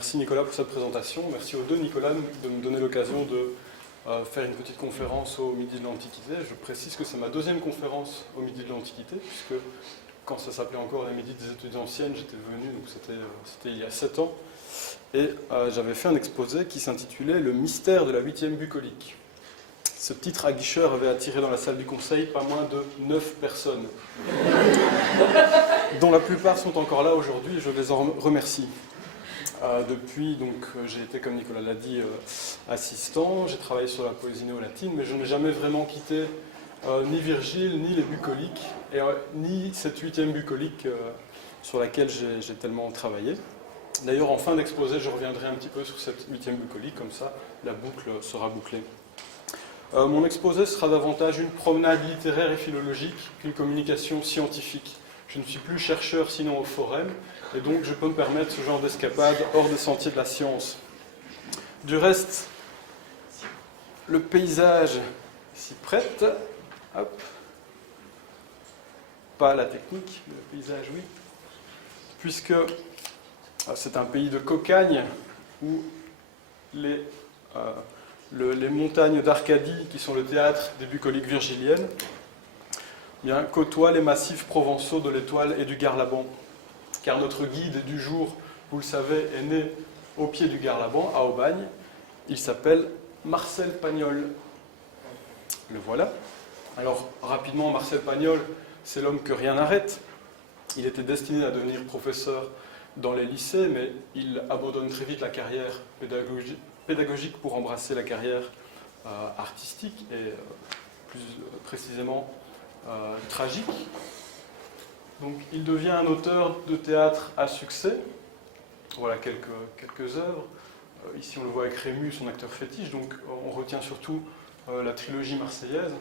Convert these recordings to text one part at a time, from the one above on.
Merci Nicolas pour cette présentation. Merci aux deux Nicolas de me donner l'occasion de faire une petite conférence au Midi de l'Antiquité. Je précise que c'est ma deuxième conférence au Midi de l'Antiquité, puisque quand ça s'appelait encore les Midi des études anciennes, j'étais venu, donc c'était il y a 7 ans, et j'avais fait un exposé qui s'intitulait « Le mystère de la 8e bucolique ». Ce titre aguicheur avait attiré dans la salle du conseil pas moins de 9 personnes, dont la plupart sont encore là aujourd'hui, et je les en remercie. Depuis, donc, j'ai été, comme Nicolas l'a dit, assistant, j'ai travaillé sur la poésie néo-latine, mais je n'ai jamais vraiment quitté ni Virgile, ni les bucoliques, et ni cette 8e bucolique sur laquelle j'ai tellement travaillé. D'ailleurs, en fin d'exposé, je reviendrai un petit peu sur cette 8e bucolique, comme ça, la boucle sera bouclée. Mon exposé sera davantage une promenade littéraire et philologique qu'une communication scientifique. Je ne suis plus chercheur sinon au forum, et donc je peux me permettre ce genre d'escapade hors des sentiers de la science. Du reste, le paysage s'y prête. Hop. Pas la technique, mais le paysage, oui. Puisque c'est un pays de cocagne où les montagnes d'Arcadie, qui sont le théâtre des bucoliques virgiliennes, bien, côtoient les massifs provençaux de l'Étoile et du Garlaban. Car notre guide du jour, vous le savez, est né au pied du Garlaban, à Aubagne. Il s'appelle Marcel Pagnol. Le voilà. Alors, rapidement, Marcel Pagnol, c'est l'homme que rien n'arrête. Il était destiné à devenir professeur dans les lycées, mais il abandonne très vite la carrière pédagogique pour embrasser la carrière artistique et plus précisément tragique. Donc il devient un auteur de théâtre à succès. Voilà quelques œuvres. Ici on le voit avec Rémus, son acteur fétiche, donc on retient surtout la trilogie marseillaise.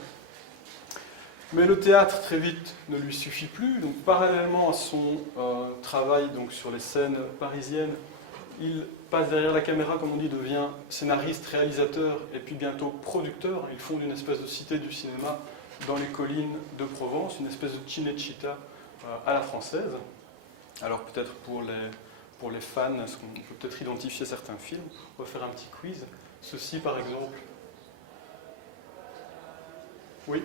Mais le théâtre très vite ne lui suffit plus, donc parallèlement à son travail donc, sur les scènes parisiennes, il passe derrière la caméra, comme on dit, devient scénariste, réalisateur et puis bientôt producteur. Il fonde une espèce de cité du cinéma dans les collines de Provence, une espèce de Cinecittà à la française. Alors peut-être pour les fans, est-ce qu'on peut peut-être identifier certains films? On va faire un petit quiz. Ceci par exemple. Oui,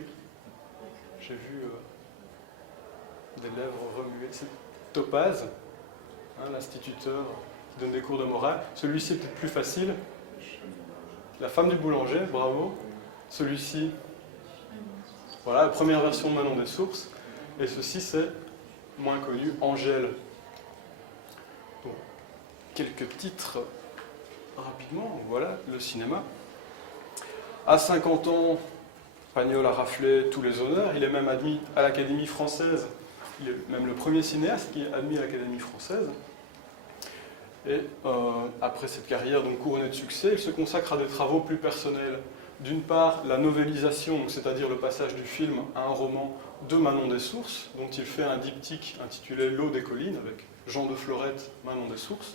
j'ai vu des lèvres remuer. C'est Topaz, hein, l'instituteur qui donne des cours de morale. Celui-ci est peut-être plus facile. La femme du boulanger, bravo. Celui-ci, voilà, la première version de Manon des Sources. Et ceci, c'est moins connu, Angèle. Bon, quelques titres rapidement. Voilà, le cinéma. À 50 ans, Pagnol a raflé tous les honneurs. Il est même admis à l'Académie française. Il est même le premier cinéaste qui est admis à l'Académie française. Et après cette carrière donc couronnée de succès, il se consacre à des travaux plus personnels. D'une part, la novélisation, c'est-à-dire le passage du film à un roman de Manon des Sources, dont il fait un diptyque intitulé L'eau des collines, avec Jean de Florette, Manon des Sources.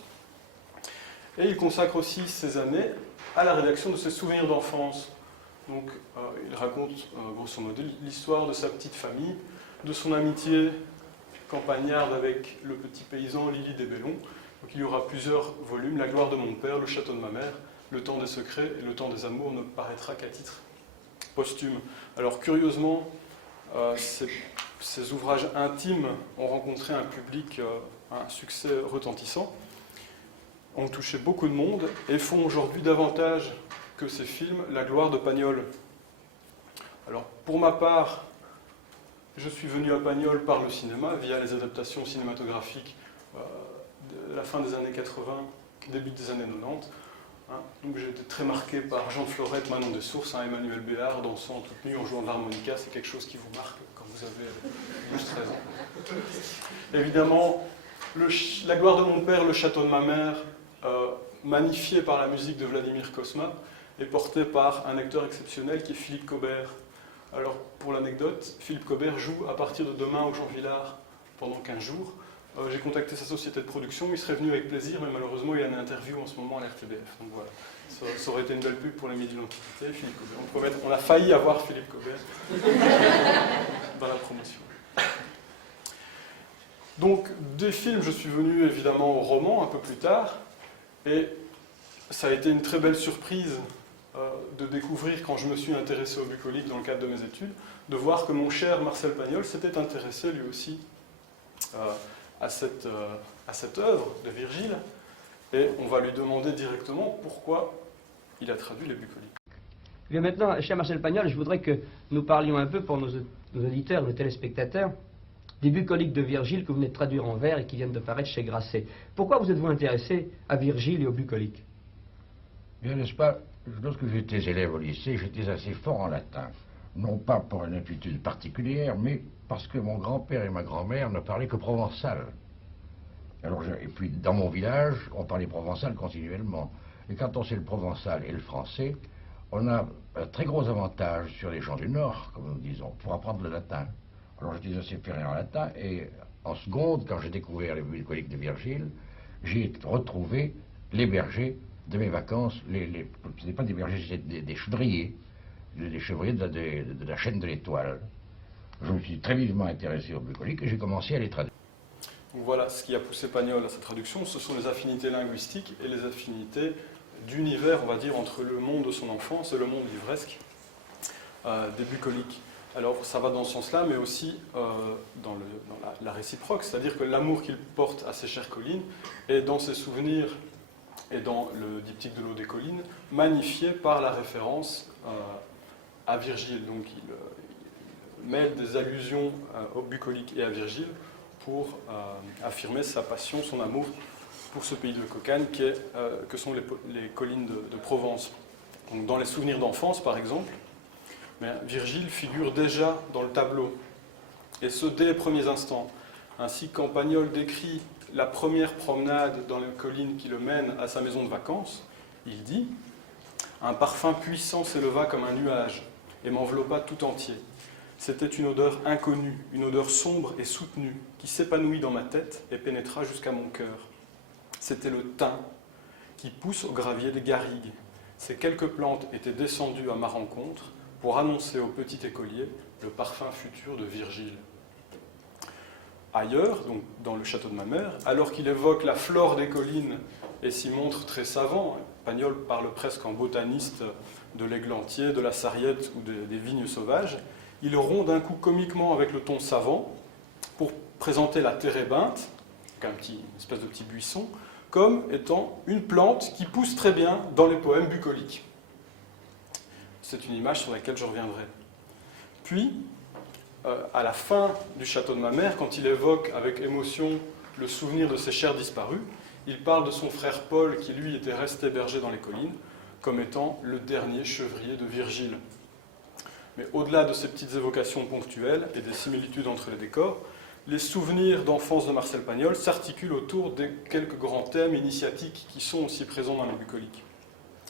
Et il consacre aussi ses années à la rédaction de ses souvenirs d'enfance. Donc il raconte, grosso modo, l'histoire de sa petite famille, de son amitié campagnarde avec le petit paysan Lily des Bellons. Donc il y aura plusieurs volumes, La gloire de mon père, Le château de ma mère, Le temps des secrets et Le temps des amours ne paraîtra qu'à titre posthume. Alors curieusement, ces ouvrages intimes ont rencontré un public, un succès retentissant, ont touché beaucoup de monde et font aujourd'hui davantage que ces films la gloire de Pagnol. Alors pour ma part, je suis venu à Pagnol par le cinéma, via les adaptations cinématographiques de la fin des années 80, début des années 90. Hein. Donc j'ai été très marqué par Jean de Florette, Manon des Sources, hein, Emmanuel Béard, dansant toute nue en jouant de l'harmonica, c'est quelque chose qui vous marque quand vous avez 12-13 ans. Évidemment, La gloire de mon père, Le château de ma mère, magnifié par la musique de Vladimir Cosma, est porté par un acteur exceptionnel qui est Philippe Cobert. Alors, pour l'anecdote, Philippe Cobert joue à partir de demain au Jean Villard pendant 15 jours. J'ai contacté sa société de production, il serait venu avec plaisir, mais malheureusement il y a une interview en ce moment à l'RTBF. Donc voilà, ça aurait été une belle pub pour les Midi de l'Antiquité, Philippe Cobert. On a failli avoir Philippe Cobert dans la promotion. Donc, des films, je suis venu évidemment au roman un peu plus tard, Et ça a été une très belle surprise de découvrir, quand je me suis intéressé au bucolique dans le cadre de mes études, de voir que mon cher Marcel Pagnol s'était intéressé lui aussi à cette œuvre de Virgile. Et on va lui demander directement pourquoi il a traduit les bucoliques. Bien maintenant, cher Marcel Pagnol, je voudrais que nous parlions un peu pour nos auditeurs, nos téléspectateurs, des bucoliques de Virgile que vous venez de traduire en vers et qui viennent de paraître chez Grasset. Pourquoi vous êtes-vous intéressé à Virgile et aux bucoliques? Bien, n'est-ce pas, lorsque j'étais élève au lycée, j'étais assez fort en latin. Non pas pour une aptitude particulière, mais parce que mon grand-père et ma grand-mère ne parlaient que provençal. Alors, et puis, dans mon village, on parlait provençal continuellement. Et quand on sait le provençal et le français, on a un très gros avantage sur les gens du Nord, comme nous disons, pour apprendre le latin. Alors, j'étais assez ferré en latin, et en seconde, quand j'ai découvert les bucoliques de Virgile, j'ai retrouvé les bergers de mes vacances, ce n'est pas des bergers, c'est des chevriers, des chevriers de la chaîne de l'Étoile. Je me suis très vivement intéressé aux bucoliques et j'ai commencé à les traduire. Donc voilà, ce qui a poussé Pagnol à sa traduction, ce sont les affinités linguistiques et les affinités d'univers, on va dire, entre le monde de son enfance et le monde livresque des bucoliques. Alors ça va dans ce sens-là, mais aussi dans la réciproque, c'est-à-dire que l'amour qu'il porte à ses chères collines est dans ses souvenirs et dans le diptyque de l'eau des collines, magnifié par la référence à Virgile. Donc il mêle des allusions au bucolique et à Virgile pour affirmer sa passion, son amour pour ce pays de Cocagne que sont les collines de Provence. Donc, dans les souvenirs d'enfance, par exemple, Virgile figure déjà dans le tableau, et ce dès les premiers instants. Ainsi, quand Pagnol décrit la première promenade dans les collines qui le mène à sa maison de vacances, il dit « Un parfum puissant s'éleva comme un nuage et m'enveloppa tout entier. C'était une odeur inconnue, une odeur sombre et soutenue, qui s'épanouit dans ma tête et pénétra jusqu'à mon cœur. C'était le thym qui pousse au gravier des garrigues. Ces quelques plantes étaient descendues à ma rencontre pour annoncer au petit écolier le parfum futur de Virgile. » Ailleurs, donc dans le château de ma mère, alors qu'il évoque la flore des collines et s'y montre très savant, Pagnol parle presque en botaniste de l'églantier, de la sarriette ou des vignes sauvages, il rompt d'un coup comiquement avec le ton savant pour présenter la térébinthe, une espèce de petit buisson, comme étant une plante qui pousse très bien dans les poèmes bucoliques. C'est une image sur laquelle je reviendrai. Puis, à la fin du château de ma mère, quand il évoque avec émotion le souvenir de ses chers disparus, il parle de son frère Paul qui, lui, était resté berger dans les collines, comme étant le dernier chevrier de Virgile. Mais au-delà de ces petites évocations ponctuelles et des similitudes entre les décors, les souvenirs d'enfance de Marcel Pagnol s'articulent autour des quelques grands thèmes initiatiques qui sont aussi présents dans les bucoliques.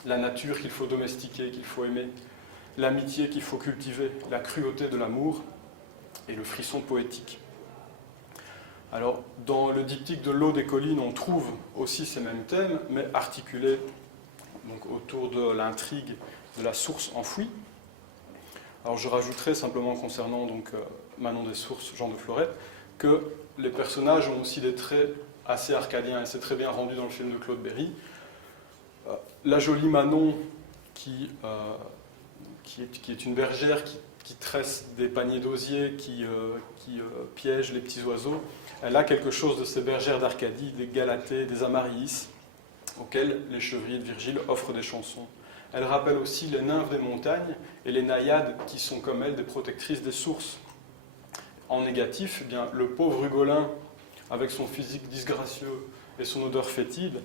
La nature qu'il faut domestiquer, qu'il faut aimer, l'amitié qu'il faut cultiver, la cruauté de l'amour et le frisson poétique. Alors, dans le diptyque de l'eau des collines, on trouve aussi ces mêmes thèmes, mais articulés donc, autour de l'intrigue de la source enfouie. Alors, je rajouterai simplement concernant donc, Manon des Sources, Jean de Florette, que les personnages ont aussi des traits assez arcadiens, et c'est très bien rendu dans le film de Claude Berry. La jolie Manon, qui est une bergère qui tresse des paniers d'osier, qui piège les petits oiseaux, elle a quelque chose de ces bergères d'Arcadie, des Galatées, des Amarillis, auxquelles les chevriers de Virgile offrent des chansons. Elle rappelle aussi les nymphes des montagnes et les naïades qui sont comme elles des protectrices des sources. En négatif, eh bien, le pauvre Ugolin, avec son physique disgracieux et son odeur fétide,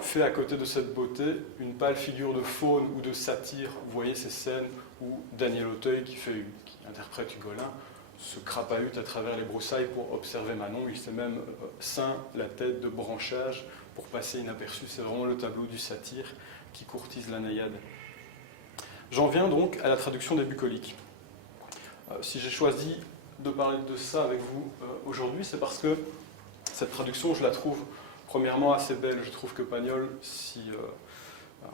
fait à côté de cette beauté une pâle figure de faune ou de satire. Vous voyez ces scènes où Daniel Auteuil, qui interprète Ugolin, se crapahute à travers les broussailles pour observer Manon. Il s'est même ceint la tête de branchage pour passer inaperçu. C'est vraiment le tableau du satyre qui courtise la naïade. J'en viens donc à la traduction des bucoliques. Si j'ai choisi de parler de ça avec vous aujourd'hui, c'est parce que cette traduction, je la trouve premièrement assez belle. Je trouve que Pagnol, si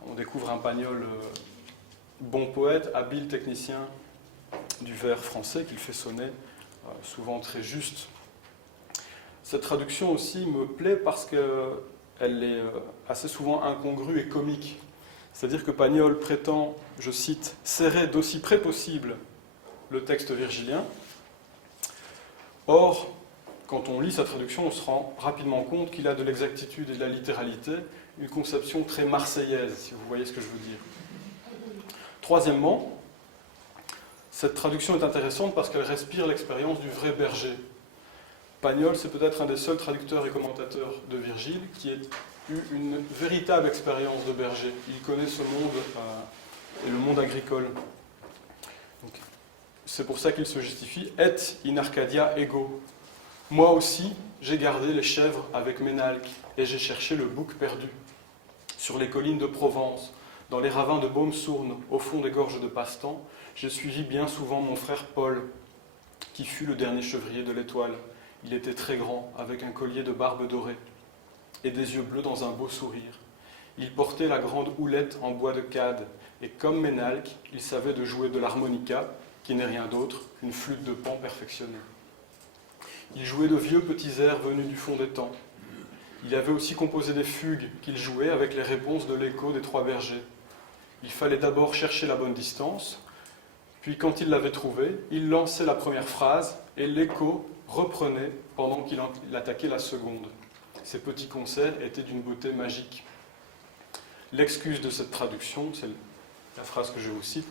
on découvre un Pagnol bon poète, habile technicien du vers français, qu'il fait sonner, souvent très juste. Cette traduction aussi me plaît parce que elle est assez souvent incongrue et comique. C'est-à-dire que Pagnol prétend, je cite, « serrer d'aussi près possible le texte virgilien ». Or, quand on lit sa traduction, on se rend rapidement compte qu'il a de l'exactitude et de la littéralité, une conception très marseillaise, si vous voyez ce que je veux dire. Troisièmement, cette traduction est intéressante parce qu'elle respire l'expérience du vrai berger. Pagnol, c'est peut-être un des seuls traducteurs et commentateurs de Virgile qui ait eu une véritable expérience de berger. Il connaît ce monde et le monde agricole. C'est pour ça qu'il se justifie « Et in Arcadia ego ». Moi aussi, j'ai gardé les chèvres avec Ménalque et j'ai cherché le bouc perdu. Sur les collines de Provence, dans les ravins de Baume-Sourne, au fond des gorges de Pastan, j'ai suivi bien souvent mon frère Paul, qui fut le dernier chevrier de l'Étoile. Il était très grand, avec un collier de barbe dorée et des yeux bleus dans un beau sourire. Il portait la grande houlette en bois de cade, et comme Ménalque, il savait de jouer de l'harmonica, qui n'est rien d'autre qu'une flûte de Pan perfectionnée. Il jouait de vieux petits airs venus du fond des temps. Il avait aussi composé des fugues qu'il jouait avec les réponses de l'écho des trois bergers. Il fallait d'abord chercher la bonne distance, puis quand il l'avait trouvée, il lançait la première phrase et l'écho reprenait pendant qu'il attaquait la seconde. Ces petits concerts étaient d'une beauté magique. L'excuse de cette traduction, c'est la phrase que je vous cite,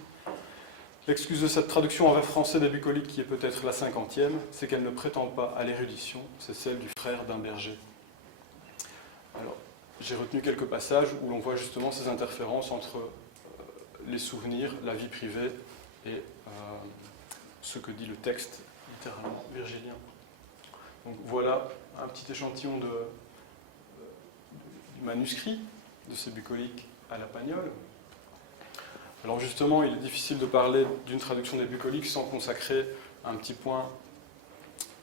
l'excuse de cette traduction en vers français des bucoliques, qui est peut-être la 50e, c'est qu'elle ne prétend pas à l'érudition, c'est celle du frère d'un berger. Alors, j'ai retenu quelques passages où l'on voit justement ces interférences entre les souvenirs, la vie privée et ce que dit le texte, littéralement virgilien. Donc voilà un petit échantillon du manuscrit de ces bucoliques à la Pagnol. Alors justement, il est difficile de parler d'une traduction des bucoliques sans consacrer un petit point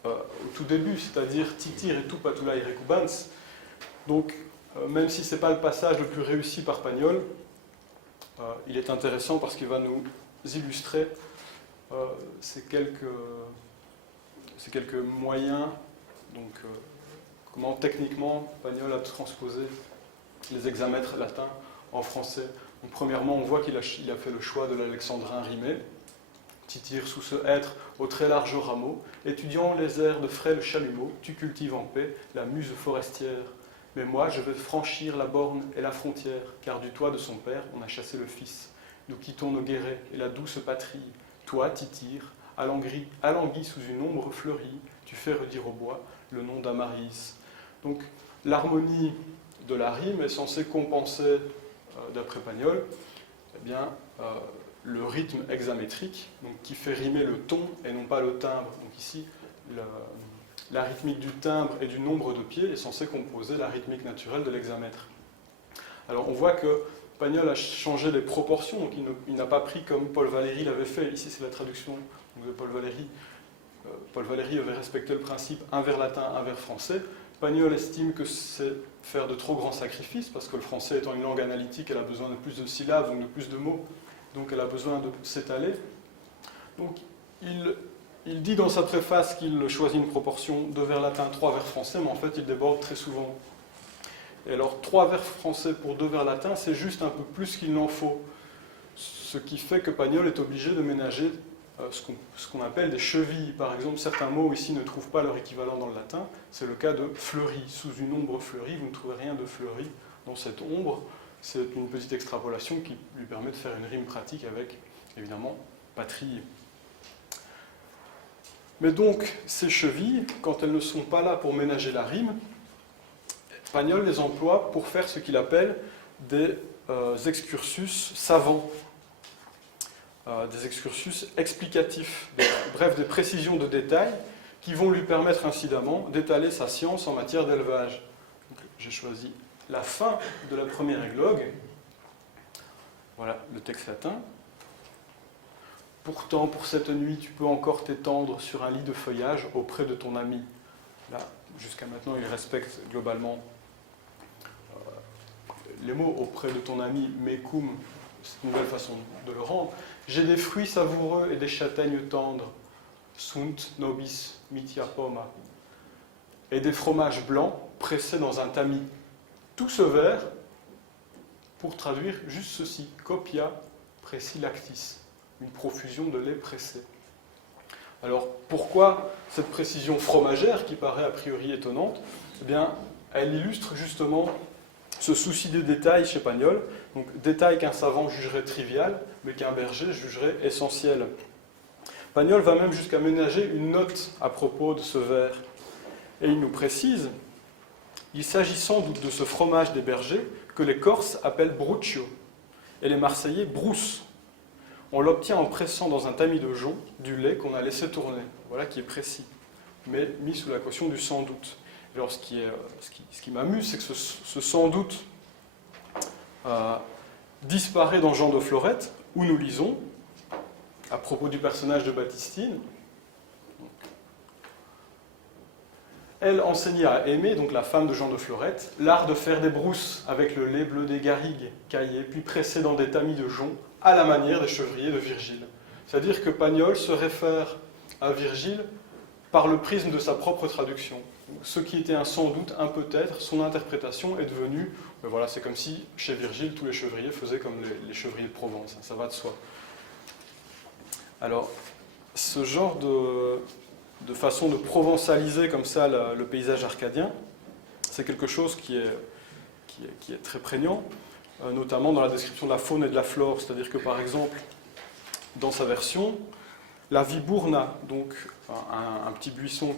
au tout début, c'est-à-dire Titir et tout patulai recubans. Donc, même si ce n'est pas le passage le plus réussi par Pagnol, il est intéressant parce qu'il va nous illustrer ces quelques moyens, donc comment techniquement Pagnol a transposé les hexamètres latins en français. Donc, premièrement, on voit qu'il a fait le choix de l'alexandrin rimé. Titir sous ce hêtre au très large rameau, étudiant les airs de frêle chalumeau, tu cultives en paix la muse forestière. Mais moi, je vais franchir la borne et la frontière, car du toit de son père, on a chassé le fils. Nous quittons nos guérets et la douce patrie. Toi, Titir, alangui sous une ombre fleurie, tu fais redire au bois le nom d'Amaris. Donc, l'harmonie de la rime est censée compenser, d'après Pagnol, eh bien, le rythme hexamétrique, donc, qui fait rimer le ton et non pas le timbre. Donc ici, la rythmique du timbre et du nombre de pieds est censée composer la rythmique naturelle de l'hexamètre. Alors on voit que Pagnol a changé les proportions, donc il n'a pas pris comme Paul Valéry l'avait fait. Ici c'est la traduction de Paul Valéry. Paul Valéry avait respecté le principe un vers latin, un vers français. Pagnol estime que c'est faire de trop grands sacrifices, parce que le français étant une langue analytique, elle a besoin de plus de syllabes, donc de plus de mots, donc elle a besoin de s'étaler. Donc il dit dans sa préface qu'il choisit une proportion 2 vers latins, 3 vers français, mais en fait il déborde très souvent. Et alors 3 vers français pour 2 vers latins, c'est juste un peu plus qu'il n'en faut. Ce qui fait que Pagnol est obligé de ménager ce qu'on appelle des chevilles. Par exemple, certains mots ici ne trouvent pas leur équivalent dans le latin. C'est le cas de fleuri. Sous une ombre fleurie, vous ne trouvez rien de fleuri dans cette ombre. C'est une petite extrapolation qui lui permet de faire une rime pratique avec, évidemment, patrie. Mais donc, ces chevilles, quand elles ne sont pas là pour ménager la rime, Pagnol les emploie pour faire ce qu'il appelle des excursus savants, des excursus explicatifs, bref, des précisions de détails qui vont lui permettre incidemment d'étaler sa science en matière d'élevage. J'ai choisi la fin de la première églogue. Voilà le texte latin. Pourtant, pour cette nuit, tu peux encore t'étendre sur un lit de feuillage auprès de ton ami. Là, jusqu'à maintenant, il respecte globalement les mots auprès de ton ami, mecum, c'est une nouvelle façon de le rendre. J'ai des fruits savoureux et des châtaignes tendres, sunt nobis mitia poma, et des fromages blancs pressés dans un tamis. tout ce vers pour traduire juste ceci, copia preci lactis, une profusion de lait pressé. Alors pourquoi cette précision fromagère qui paraît a priori étonnante? Eh bien, elle illustre justement ce souci des détails chez Pagnol, donc détail qu'un savant jugerait trivial, mais qu'un berger jugerait essentiel. Pagnol va même jusqu'à ménager une note à propos de ce vers, et il nous précise: il s'agit sans doute de ce fromage des bergers que les Corses appellent bruccio et les Marseillais brousse. On l'obtient en pressant dans un tamis de jonc du lait qu'on a laissé tourner. Voilà qui est précis, mais mis sous la caution du sans doute. Alors ce qui m'amuse, c'est que ce sans doute disparaît dans Jean de Florette, où nous lisons, à propos du personnage de Baptistine, elle enseigna à Aimée, donc la femme de Jean de Florette, l'art de faire des brousses avec le lait bleu des garrigues, caillé, puis pressé dans des tamis de jonc, à la manière des chevriers de Virgile. C'est-à-dire que Pagnol se réfère à Virgile par le prisme de sa propre traduction. Ce qui était un sans doute, un peut-être, son interprétation est devenue, ben voilà, c'est comme si chez Virgile tous les chevriers faisaient comme les chevriers de Provence, ça va de soi. Alors, ce genre de façon de provençaliser comme ça le paysage arcadien, c'est quelque chose qui est très prégnant, notamment dans la description de la faune et de la flore. C'est-à-dire que, par exemple, dans sa version, la vibourna, donc un petit buisson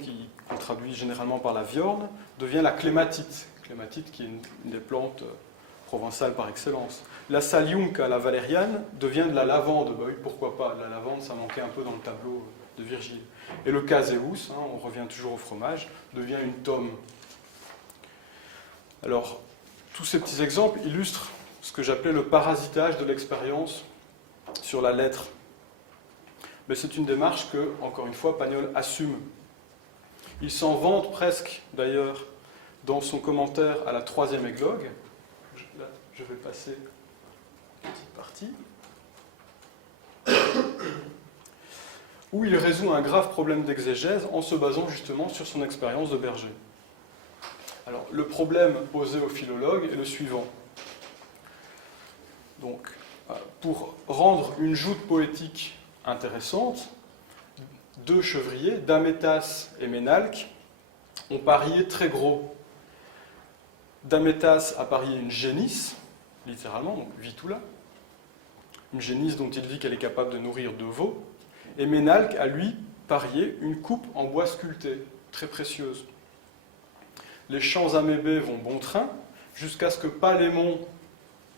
qu'on traduit généralement par la viorne, devient la clématite. Clématite qui est une des plantes provençales par excellence. La saliunca, la valériane, devient de la lavande. Ben oui, pourquoi pas? La lavande, ça manquait un peu dans le tableau de Virgile. Et le caseus, on revient toujours au fromage, devient une tome. Alors, tous ces petits exemples illustrent ce que j'appelais le parasitage de l'expérience sur la lettre. Mais c'est une démarche que, encore une fois, Pagnol assume. Il s'en vante presque, d'ailleurs, dans son commentaire à la troisième églogue. Là, je vais passer une petite partie. Où il résout un grave problème d'exégèse en se basant justement sur son expérience de berger. Alors, le problème posé aux philologues est le suivant. Donc, pour rendre une joute poétique intéressante, deux chevriers, Damétas et Ménalque, ont parié très gros. Damétas a parié une génisse, littéralement, donc Vitula, une génisse dont il dit qu'elle est capable de nourrir 2 veaux, et Ménalque a lui parié une coupe en bois sculpté, très précieuse. Les champs amébés vont bon train, jusqu'à ce que Palémon,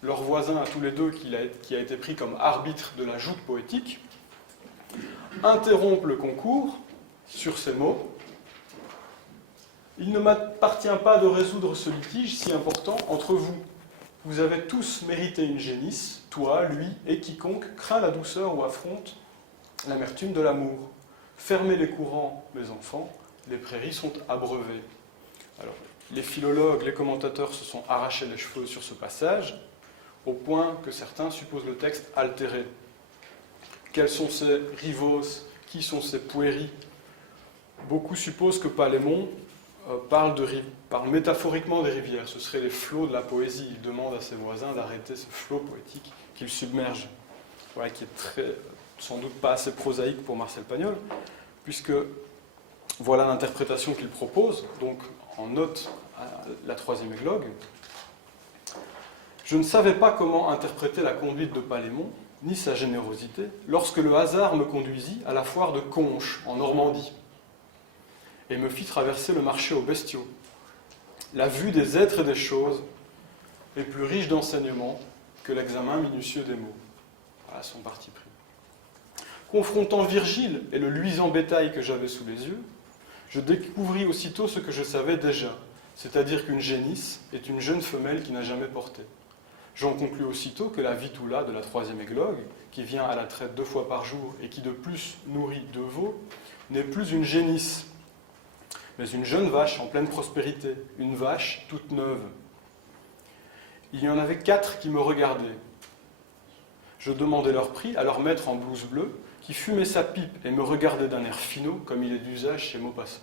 leur voisin à tous les deux, qui a été pris comme arbitre de la joute poétique, interrompt le concours sur ces mots. Il ne m'appartient pas de résoudre ce litige si important entre vous. Vous avez tous mérité une génisse, toi, lui et quiconque craint la douceur ou affronte l'amertume de l'amour. Fermez les courants, mes enfants, les prairies sont abreuvées. Alors, les philologues, les commentateurs se sont arrachés les cheveux sur ce passage, au point que certains supposent le texte altéré. Quels sont ces rivos? Qui sont ces puéris? Beaucoup supposent que Palémon parle métaphoriquement des rivières. Ce seraient les flots de la poésie. Il demande à ses voisins d'arrêter ce flot poétique qu'il submerge. Voilà, qui est sans doute pas assez prosaïque pour Marcel Pagnol, puisque voilà l'interprétation qu'il propose, donc en note à la troisième églogue. Je ne savais pas comment interpréter la conduite de Palémon, ni sa générosité, lorsque le hasard me conduisit à la foire de Conches, en Normandie, et me fit traverser le marché aux bestiaux. La vue des êtres et des choses est plus riche d'enseignements que l'examen minutieux des mots. Voilà son parti pris. Confrontant Virgile et le luisant bétail que j'avais sous les yeux, je découvris aussitôt ce que je savais déjà, c'est-à-dire qu'une génisse est une jeune femelle qui n'a jamais porté. J'en conclus aussitôt que la Vitula de la troisième églogue, qui vient à la traite 2 fois par jour et qui de plus nourrit 2 veaux, n'est plus une génisse, mais une jeune vache en pleine prospérité, une vache toute neuve. Il y en avait 4 qui me regardaient. Je demandai leur prix à leur maître en blouse bleue, qui fumait sa pipe et me regardait d'un air finaud, comme il est d'usage chez Maupassant.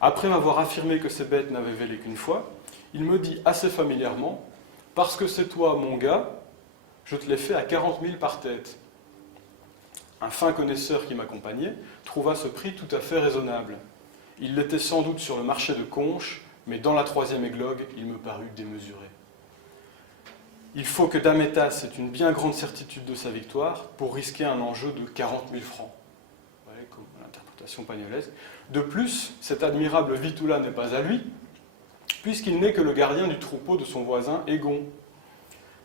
Après m'avoir affirmé que ces bêtes n'avaient vélé qu'une fois, il me dit assez familièrement « Parce que c'est toi, mon gars, je te l'ai fait à 40 000 par tête. » Un fin connaisseur qui m'accompagnait trouva ce prix tout à fait raisonnable. Il l'était sans doute sur le marché de Conches, mais dans la troisième églogue, il me parut démesuré. Il faut que Damétas ait une bien grande certitude de sa victoire pour risquer un enjeu de 40 000 francs. Vous voyez, comme l'interprétation pagnolaise. De plus, cet admirable Vitula n'est pas à lui, puisqu'il n'est que le gardien du troupeau de son voisin Égon.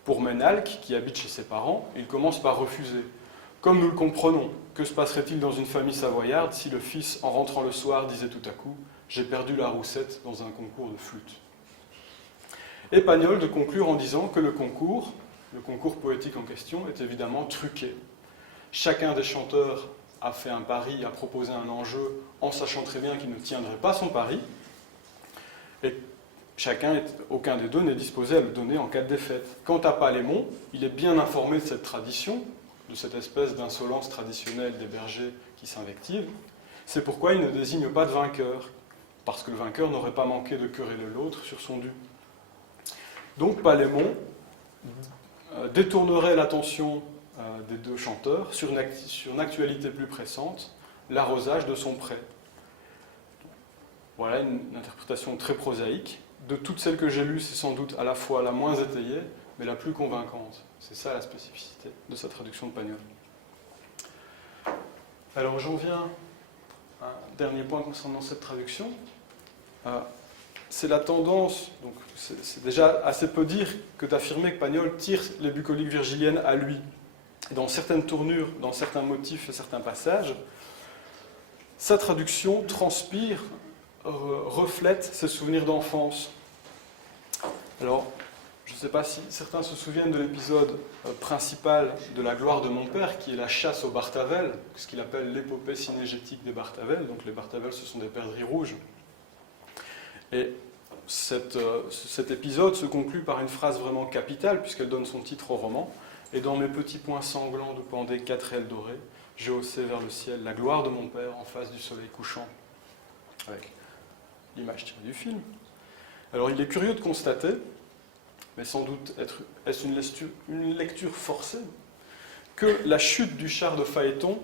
Pour Ménalque, qui habite chez ses parents, il commence par refuser. Comme nous le comprenons, que se passerait-il dans une famille savoyarde si le fils, en rentrant le soir, disait tout à coup « J'ai perdu la roussette dans un concours de flûte ». Et Pagnol de conclure en disant que le concours poétique en question, est évidemment truqué. Chacun des chanteurs a fait un pari, a proposé un enjeu, en sachant très bien qu'il ne tiendrait pas son pari, et aucun des deux n'est disposé à le donner en cas de défaite. Quant à Palémon, il est bien informé de cette tradition, de cette espèce d'insolence traditionnelle des bergers qui s'invectivent. C'est pourquoi il ne désigne pas de vainqueur, parce que le vainqueur n'aurait pas manqué de quereller l'autre sur son dû. Donc Palémon détournerait l'attention des deux chanteurs sur une actualité plus pressante, l'arrosage de son pré. Voilà une interprétation très prosaïque. De toutes celles que j'ai lues, c'est sans doute à la fois la moins étayée, mais la plus convaincante. C'est ça la spécificité de sa traduction de Pagnol. Alors j'en viens à un dernier point concernant cette traduction. C'est la tendance, donc c'est déjà assez peu dire que d'affirmer que Pagnol tire les bucoliques virgiliennes à lui. Et dans certaines tournures, dans certains motifs et certains passages, sa traduction transpire, reflète ses souvenirs d'enfance. Alors, je ne sais pas si certains se souviennent de l'épisode principal de La gloire de mon père, qui est la chasse aux Bartavel, ce qu'il appelle l'épopée synégétique des Bartavel. Donc les Bartavel, ce sont des perdrix rouges. Et cet épisode se conclut par une phrase vraiment capitale, puisqu'elle donne son titre au roman. « Et dans mes petits poings sanglants d'où pendaient 4 ailes dorées, j'ai haussé vers le ciel la gloire de mon père en face du soleil couchant. » Avec l'image tirée du film. Alors il est curieux de constater, mais sans doute est-ce une lecture forcée, que la chute du char de Phaéton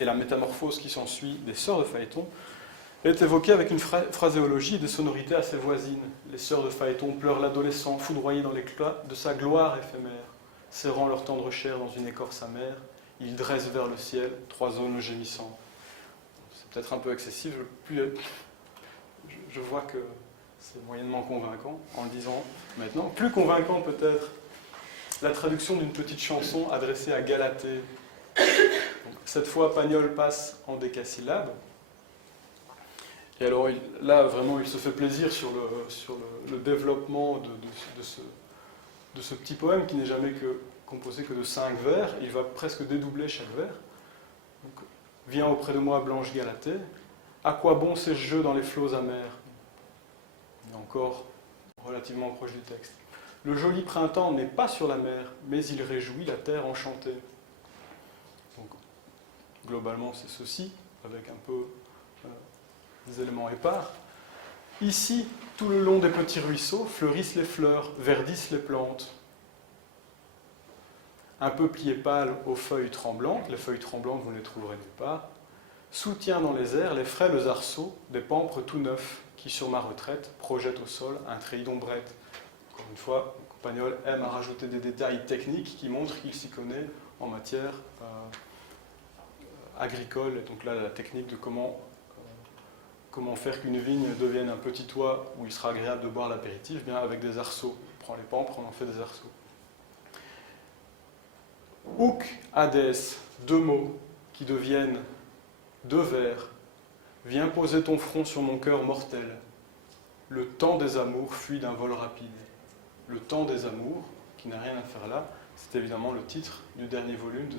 et la métamorphose qui s'ensuit des sœurs de Phaéton est évoquée avec une phraséologie et des sonorités assez voisines. Les sœurs de Phaéton pleurent l'adolescent, foudroyé dans l'éclat de sa gloire éphémère. Serrant leur tendre chair dans une écorce amère, ils dressent vers le ciel 3 zones gémissantes. C'est peut-être un peu excessif, je vois que c'est moyennement convaincant en le disant maintenant. Plus convaincant peut-être la traduction d'une petite chanson adressée à Galatée. Donc, cette fois, Pagnol passe en décasyllabes. Et alors là, vraiment, il se fait plaisir sur le développement de ce petit poème qui n'est jamais composé que de 5 vers. Il va presque dédoubler chaque vers. Donc, viens auprès de moi, blanche Galatée. À quoi bon ces jeux dans les flots amers? Et encore relativement proche du texte. Le joli printemps n'est pas sur la mer, mais il réjouit la terre enchantée. Donc, globalement, c'est ceci, avec un peu des éléments épars. Ici, tout le long des petits ruisseaux, fleurissent les fleurs, verdissent les plantes. Un peuplier pâle aux feuilles tremblantes, les feuilles tremblantes, vous ne les trouverez nulle part, soutient dans les airs les frêles arceaux des pampres tout neufs qui, sur ma retraite, projettent au sol un treillis d'ombrette. Encore une fois, Pagnol aime à rajouter des détails techniques qui montrent qu'il s'y connaît en matière agricole, et donc là, la technique de comment faire qu'une vigne devienne un petit toit où il sera agréable de boire l'apéritif, bien avec des arceaux. On prend les pampres, on en fait des arceaux. Houk, Hadès, 2 mots qui deviennent 2 vers. Viens poser ton front sur mon cœur mortel. Le temps des amours fuit d'un vol rapide. Le temps des amours, qui n'a rien à faire là, c'est évidemment le titre du dernier volume de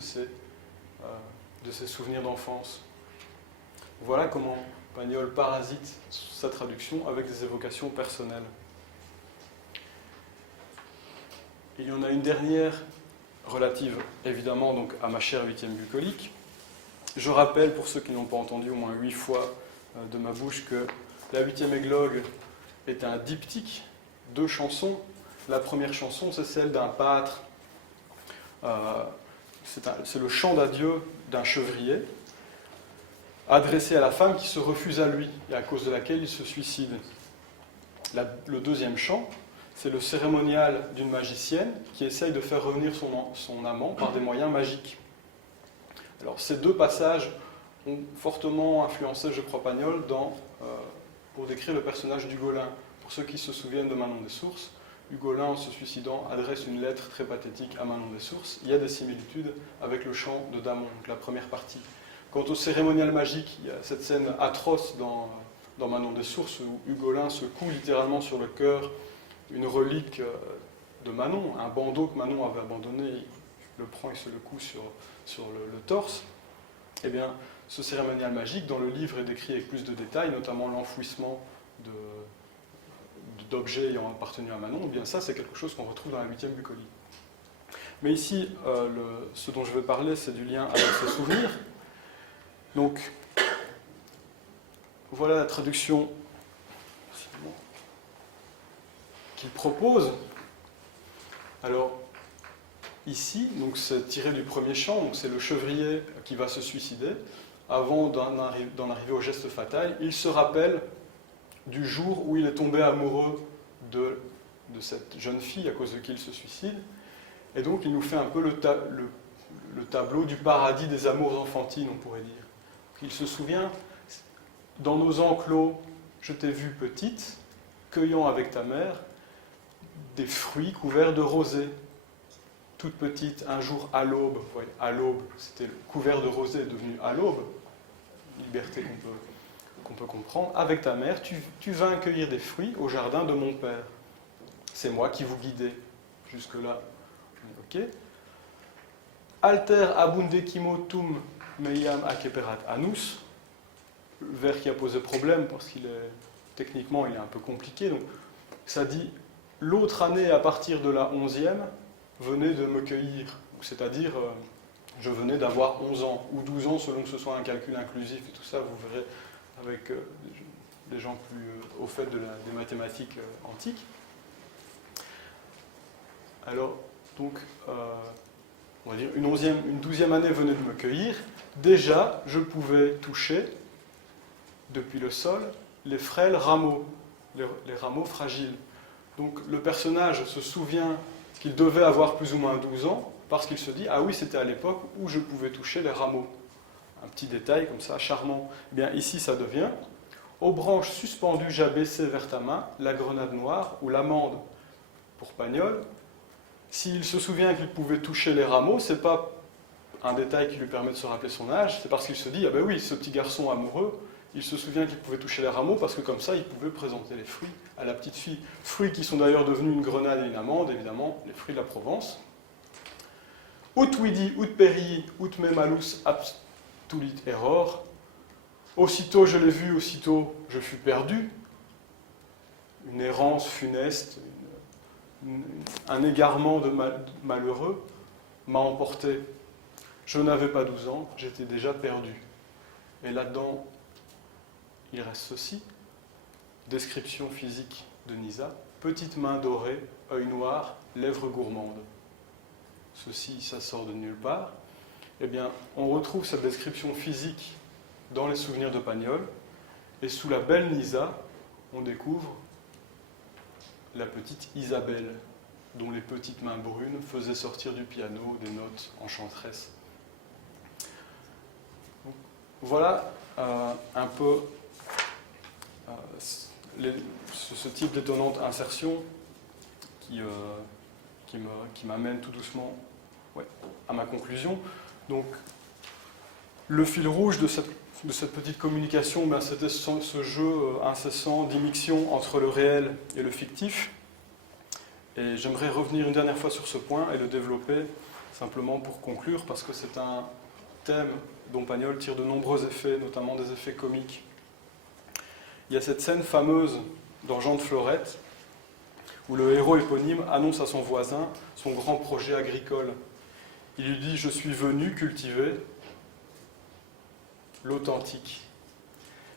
ces souvenirs d'enfance. Voilà comment Pagnol parasite sa traduction avec des évocations personnelles. Il y en a une dernière, relative évidemment donc à ma chère 8e bucolique. Je rappelle, pour ceux qui n'ont pas entendu au moins 8 fois de ma bouche, que la 8e églogue est un diptyque, 2 chansons. La première chanson, c'est celle d'un pâtre. C'est le chant d'adieu d'un chevrier, adressé à la femme qui se refuse à lui, et à cause de laquelle il se suicide. Le deuxième chant, c'est le cérémonial d'une magicienne qui essaye de faire revenir son amant par des moyens magiques. Alors, ces 2 passages ont fortement influencé, je crois, Pagnol pour décrire le personnage d'Hugolin. Pour ceux qui se souviennent de Manon des Sources, Hugolin, en se suicidant, adresse une lettre très pathétique à Manon des Sources. Il y a des similitudes avec le chant de Damon, donc la première partie. Quant au cérémonial magique, il y a cette scène atroce dans Manon des Sources où Hugolin se coud littéralement sur le cœur une relique de Manon, un bandeau que Manon avait abandonné, il le prend et se le coud sur le torse. Eh bien, ce cérémonial magique, dans le livre, est décrit avec plus de détails, notamment l'enfouissement d'objets ayant appartenu à Manon. Eh bien, ça, c'est quelque chose qu'on retrouve dans la 8e bucolie. Mais ici, ce dont je vais parler, c'est du lien avec ses souvenirs. Donc, voilà la traduction qu'il propose. Alors, ici, donc c'est tiré du premier chant, donc c'est le chevrier qui va se suicider. Avant d'en arriver au geste fatal, il se rappelle du jour où il est tombé amoureux de cette jeune fille à cause de qui il se suicide. Et donc, il nous fait un peu le tableau du paradis des amours enfantines, on pourrait dire. Il se souvient, dans nos enclos, je t'ai vue petite, cueillant avec ta mère des fruits couverts de rosée. Toute petite, un jour à l'aube, voyez, à l'aube, c'était couvert de rosée devenu à l'aube, liberté qu'on peut comprendre. Avec ta mère, tu vins cueillir des fruits au jardin de mon père. C'est moi qui vous guidais. Jusque-là, ok. Alter abundecimo tum meiam akeperat anus. Le vers qui a posé problème parce techniquement il est un peu compliqué. Donc, ça dit l'autre année à partir de la 11e venait de me cueillir. C'est-à-dire, je venais d'avoir 11 ans ou 12 ans selon que ce soit un calcul inclusif et tout ça, vous verrez avec des gens plus au fait des mathématiques antiques. Alors, donc, on va dire une 12e année venait de me cueillir. Déjà, je pouvais toucher, depuis le sol, les frêles rameaux, les rameaux fragiles. Donc, le personnage se souvient qu'il devait avoir plus ou moins 12 ans, parce qu'il se dit, ah oui, c'était à l'époque où je pouvais toucher les rameaux. Un petit détail comme ça, charmant. Eh bien, ici, ça devient, aux branches suspendues, j'abaissais vers ta main la grenade noire ou l'amande. Pour Pagnol, s'il se souvient qu'il pouvait toucher les rameaux, c'est pas un détail qui lui permet de se rappeler son âge, c'est parce qu'il se dit, ah ben oui, ce petit garçon amoureux, il se souvient qu'il pouvait toucher les rameaux parce que comme ça, il pouvait présenter les fruits à la petite fille. Fruits qui sont d'ailleurs devenus une grenade et une amande, évidemment, les fruits de la Provence. Ut vidi, ut perii, ut me malus abstulit error. Aussitôt je l'ai vu, aussitôt je fus perdu. Une errance funeste, un égarement de malheureux m'a emporté. Je n'avais pas 12 ans, j'étais déjà perdu. Et là-dedans, il reste ceci. Description physique de Nisa. Petite main dorée, œil noir, lèvres gourmandes. Ceci, ça sort de nulle part. Eh bien, on retrouve cette description physique dans les souvenirs de Pagnol. Et sous la belle Nisa, on découvre la petite Isabelle, dont les petites mains brunes faisaient sortir du piano des notes enchanteresses. Voilà un peu ce type d'étonnante insertion qui m'amène tout doucement à ma conclusion. Donc, le fil rouge de cette petite communication, c'était ce jeu incessant d'immixtion entre le réel et le fictif. Et j'aimerais revenir une dernière fois sur ce point et le développer simplement pour conclure, parce que c'est un thème dont Pagnol tire de nombreux effets, notamment des effets comiques. Il y a cette scène fameuse dans Jean de Florette, où le héros éponyme annonce à son voisin son grand projet agricole. Il lui dit « Je suis venu cultiver l'authentique.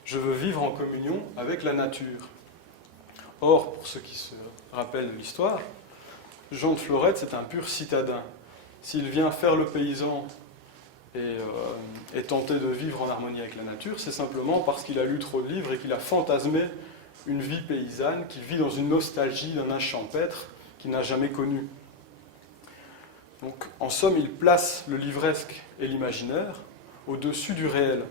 Je veux vivre en communion avec la nature. Or, pour ceux qui se rappellent de l'histoire, Jean de Florette, c'est un pur citadin. S'il vient faire le paysan et tenter de vivre en harmonie avec la nature, c'est simplement parce qu'il a lu trop de livres et qu'il a fantasmé une vie paysanne, qu'il vit dans une nostalgie d'un âge champêtre qu'il n'a jamais connu. Donc, en somme, il place le livresque et l'imaginaire au-dessus du réel.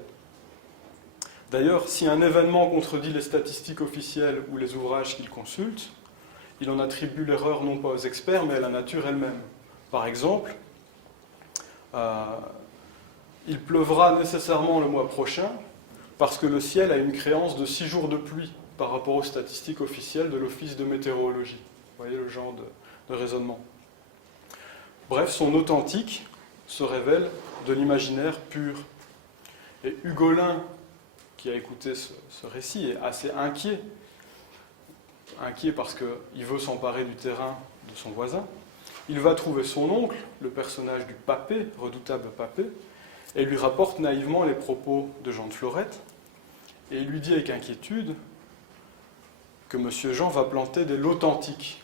D'ailleurs, si un événement contredit les statistiques officielles ou les ouvrages qu'il consulte, il en attribue l'erreur non pas aux experts, mais à la nature elle-même. Par exemple, il pleuvra nécessairement le mois prochain parce que le ciel a une créance de 6 jours de pluie par rapport aux statistiques officielles de l'Office de météorologie. Vous voyez le genre de raisonnement. Bref, son authentique se révèle de l'imaginaire pur. Et Hugolin, qui a écouté ce récit, est assez inquiet. Inquiet parce qu'il veut s'emparer du terrain de son voisin. Il va trouver son oncle, le personnage du Papé, redoutable Papé, et lui rapporte naïvement les propos de Jean de Florette. Et il lui dit avec inquiétude que M. Jean va planter de l'authentique.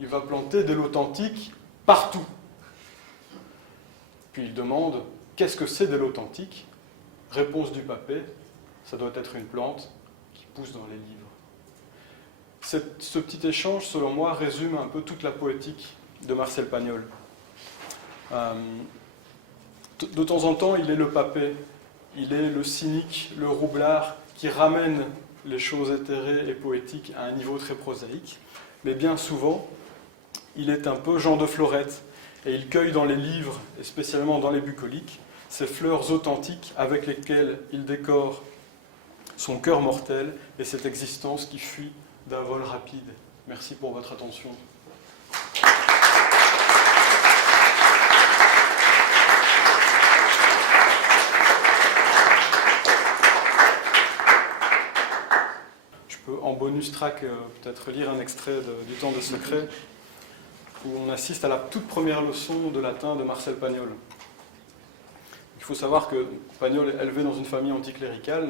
Il va planter de l'authentique partout. Puis il demande « Qu'est-ce que c'est de l'authentique ?» Réponse du Papé « Ça doit être une plante qui pousse dans les livres. » Ce petit échange, selon moi, résume un peu toute la poétique de Marcel Pagnol. De temps en temps, il est le Papé, il est le cynique, le roublard, qui ramène les choses éthérées et poétiques à un niveau très prosaïque. Mais bien souvent, il est un peu Jean de Florette, et il cueille dans les livres, et spécialement dans les bucoliques, ces fleurs authentiques avec lesquelles il décore son cœur mortel et cette existence qui fuit d'un vol rapide. Merci pour votre attention. Je peux en bonus track peut-être lire un extrait du Temps des secrets où on assiste à la toute première leçon de latin de Marcel Pagnol. Il faut savoir que Pagnol, élevé dans une famille anticléricale,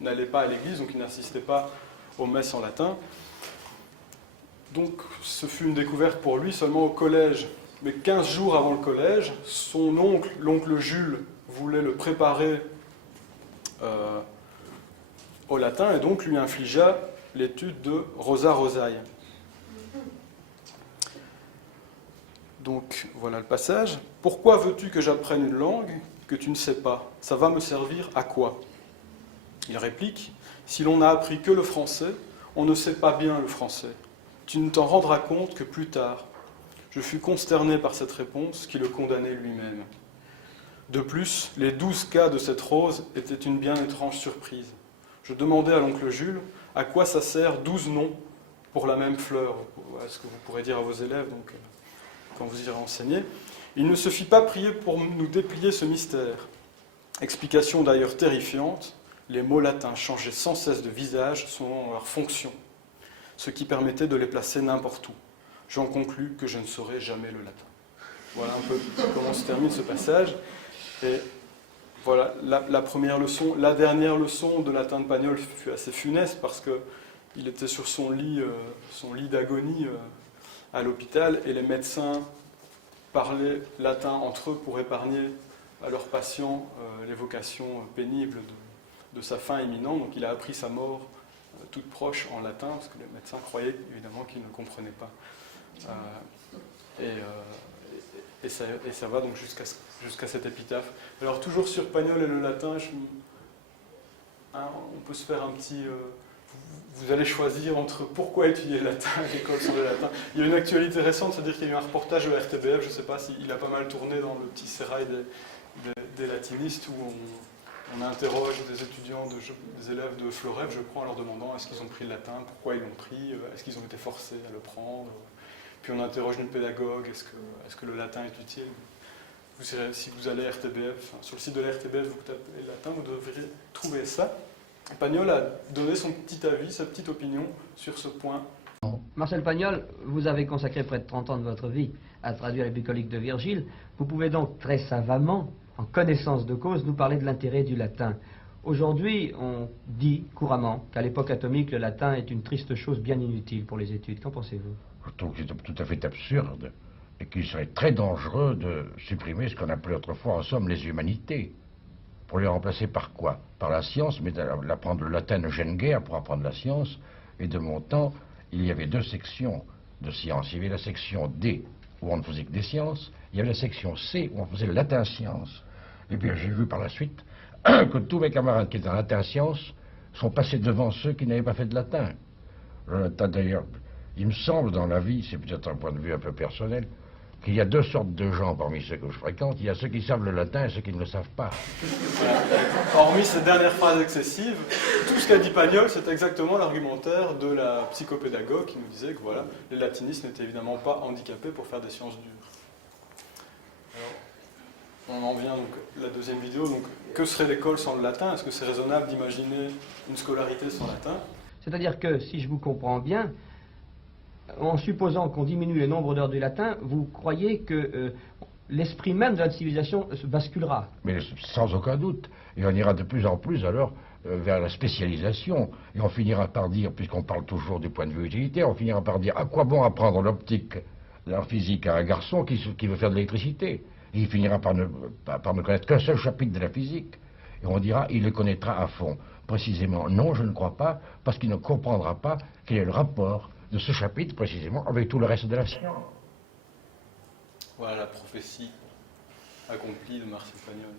n'allait pas à l'église, donc il n'assistait pas aux messes en latin. Donc ce fut une découverte pour lui seulement au collège. Mais 15 jours avant le collège, son oncle, l'oncle Jules, voulait le préparer au latin et donc lui infligea l'étude de Rosa Rosae. Donc voilà le passage. « Pourquoi veux-tu que j'apprenne une langue que tu ne sais pas? Ça va me servir à quoi ?» Il réplique « Si l'on n'a appris que le français, on ne sait pas bien le français. Tu ne t'en rendras compte que plus tard. » Je fus consterné par cette réponse qui le condamnait lui-même. De plus, les 12 cas de cette rose étaient une bien étrange surprise. Je demandai à l'oncle Jules à quoi ça sert 12 noms pour la même fleur. Voilà ce que vous pourrez dire à vos élèves donc, quand vous irez enseigner. Il ne se fit pas prier pour nous déplier ce mystère. Explication d'ailleurs terrifiante, les mots latins changeaient sans cesse de visage selon leur fonction, ce qui permettait de les placer n'importe où. J'en conclus que je ne saurais jamais le latin. Voilà un peu comment se termine ce passage. Et voilà la première leçon. La dernière leçon de latin de Pagnol fut assez funeste parce qu'il était sur son lit d'agonie à l'hôpital et les médecins parlaient latin entre eux pour épargner à leurs patients l'évocation pénible de sa fin imminente. Donc il a appris sa mort toute proche en latin parce que les médecins croyaient évidemment qu'il ne comprenait pas. Et ça va donc jusqu'à cette épitaphe. Alors toujours sur Pagnol et le latin, on peut se faire un petit... vous allez choisir entre pourquoi étudier le latin et l'école sur le latin. Il y a une actualité récente, c'est-à-dire qu'il y a eu un reportage de RTBF, je ne sais pas s'il a pas mal tourné dans le petit sérail des latinistes, où on interroge des étudiants, des élèves de Florette, je crois, en leur demandant est-ce qu'ils ont pris le latin, pourquoi ils l'ont pris, est-ce qu'ils ont été forcés à le prendre. Puis on interroge une pédagogue, est-ce que le latin est utile? Si vous allez à RTBF, sur le site de la RTBF, vous tapez le latin, vous devriez trouver ça. Pagnol a donné son petit avis, sa petite opinion sur ce point. Marcel Pagnol, vous avez consacré près de 30 ans de votre vie à traduire les bucoliques de Virgile. Vous pouvez donc très savamment, en connaissance de cause, nous parler de l'intérêt du latin. Aujourd'hui, on dit couramment qu'à l'époque atomique, le latin est une triste chose bien inutile pour les études. Qu'en pensez-vous? Je trouve que c'est tout à fait absurde et qu'il serait très dangereux de supprimer ce qu'on appelait autrefois en somme les humanités. Pour les remplacer par quoi? Par la science, mais d'apprendre le latin ne gêne guère pour apprendre la science. Et de mon temps, il y avait 2 sections de sciences. Il y avait la section D, où on ne faisait que des sciences. Il y avait la section C, où on faisait le latin sciences. Et bien j'ai vu par la suite que tous mes camarades qui étaient en latin sciences sont passés devant ceux qui n'avaient pas fait de latin. D'ailleurs, il me semble dans la vie, c'est peut-être un point de vue un peu personnel, qu'il y a 2 sortes de gens parmi ceux que je fréquente. Il y a ceux qui savent le latin et ceux qui ne le savent pas. Voilà. Hormis cette dernière phrase excessive, tout ce qu'a dit Pagnol, c'est exactement l'argumentaire de la psychopédagogue qui nous disait que voilà, les latinistes n'étaient évidemment pas handicapés pour faire des sciences dures. Alors, on en vient donc à la deuxième vidéo. Donc, que serait l'école sans le latin? Est-ce que c'est raisonnable d'imaginer une scolarité sans latin? C'est-à-dire que, si je vous comprends bien, en supposant qu'on diminue le nombre d'heures du latin, vous croyez que l'esprit même de la civilisation se basculera? Mais sans aucun doute. Et on ira de plus en plus alors vers la spécialisation. Et on finira par dire, puisqu'on parle toujours du point de vue utilitaire, on finira par dire à quoi bon apprendre l'optique, la physique à un garçon qui veut faire de l'électricité? Et il finira par ne connaître qu'un seul chapitre de la physique. Et on dira, il le connaîtra à fond. Précisément, non, je ne crois pas, parce qu'il ne comprendra pas quel est le rapport de ce chapitre, précisément, avec tout le reste de la science. Voilà la prophétie accomplie de Marcel Pagnol.